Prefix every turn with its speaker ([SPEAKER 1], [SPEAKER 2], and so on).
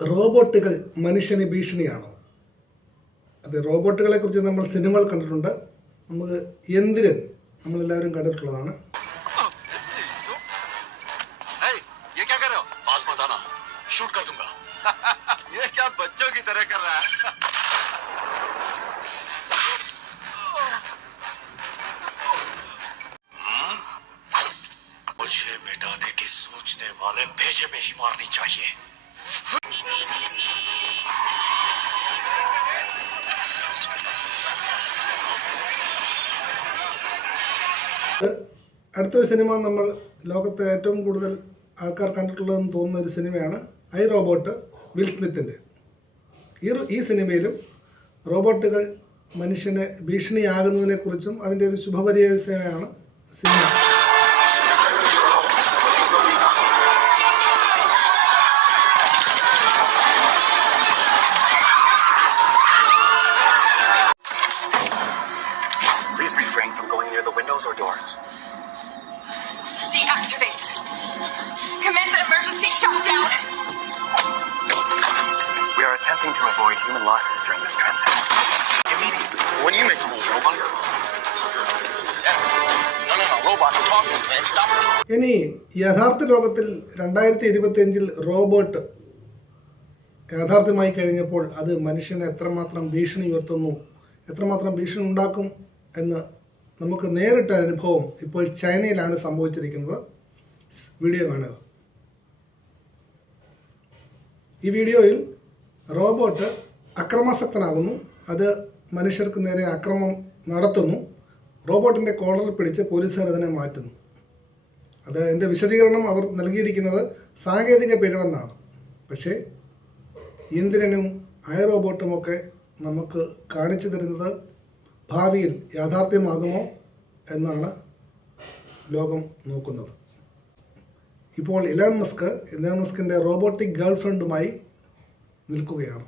[SPEAKER 1] റോബോട്ടുകൾ മനുഷ്യന് ഭീഷണിയാണോ അത് റോബോട്ടുകളെ കുറിച്ച് നമ്മൾ സിനിമകൾ കണ്ടിട്ടുണ്ട് നമുക്ക് എന്തിരൻ നമ്മളെല്ലാവരും കണ്ടിട്ടുള്ളതാണ്
[SPEAKER 2] Hey, ये क्या कर रहे हो
[SPEAKER 3] पास मत आना शूट कर दूंगा
[SPEAKER 2] ये क्या बच्चों की तरह कर रहा है
[SPEAKER 3] मुझे मिटाने की सोचने वाले भेजे में ही मारनी चाहिए
[SPEAKER 1] അടുത്തൊരു സിനിമ നമ്മൾ ലോകത്തെ ഏറ്റവും കൂടുതൽ ആൾക്കാർ കണ്ടിട്ടുള്ളതെന്ന് തോന്നുന്ന ഒരു സിനിമയാണ് ഐ റോബോട്ട് വിൽ സ്മിത്തിന്റെ. ഈ ഈ സിനിമയിലും റോബോട്ടുകൾ മനുഷ്യനെ ഭീഷണിയാകുന്നതിനെക്കുറിച്ചും അതിന്റെ ഒരു ശുഭപര്യാസമാണ് സിനിമ.
[SPEAKER 4] Please refrain from going near the windows or doors.
[SPEAKER 5] Deactivate. Commence emergency shutdown.
[SPEAKER 4] We are attempting to avoid human losses during this transit. Immediately. When do you make rules, robot? No, no, no, robot. Talking to man. Stop this.
[SPEAKER 1] ഇനി യഥാർത്ഥ ലോകത്തിൽ രണ്ടായിരത്തി ഇരുപത്തി അഞ്ചിൽ robot യാഥാർത്ഥ്യമായി കഴിഞ്ഞപ്പോൾ അത് മനുഷ്യനെ എത്രമാത്രം ഭീഷണി ഉയർത്തുന്നു എത്രമാത്രം ഭീഷണി ഉണ്ടാക്കും എന്ന് നമുക്ക് നേരിട്ട അനുഭവം ഇപ്പോൾ ചൈനയിലാണ് സംഭവിച്ചിരിക്കുന്നത്. വീഡിയോ കാണുക. ഈ വീഡിയോയിൽ റോബോട്ട് അക്രമാസക്തനാകുന്നു. അത് മനുഷ്യർക്ക് നേരെ അക്രമം നടത്തുന്നു. റോബോട്ടിന്റെ കോളർ പിടിച്ച് പോലീസുകാർ അതിനെ മാറ്റുന്നു. അത് എന്റെ വിശദീകരണം അവർ നൽകിയിരിക്കുന്നത് സാങ്കേതിക പിഴവെന്നാണ്. പക്ഷേ ഇന്ദ്രനും ഐ റോബോട്ടുമൊക്കെ നമുക്ക് കാണിച്ചു തരുന്നത് ഭാവിയിൽ യാഥാർത്ഥ്യമാകുമോ എന്നാണ് ലോകം നോക്കുന്നത്. ഇപ്പോൾ ഇലാൻ മസ്ക് ഇലാൻ മസ്കിന്റെ റോബോട്ടിക് ഗേൾ ഫ്രണ്ടുമായി നിൽക്കുകയാണ്.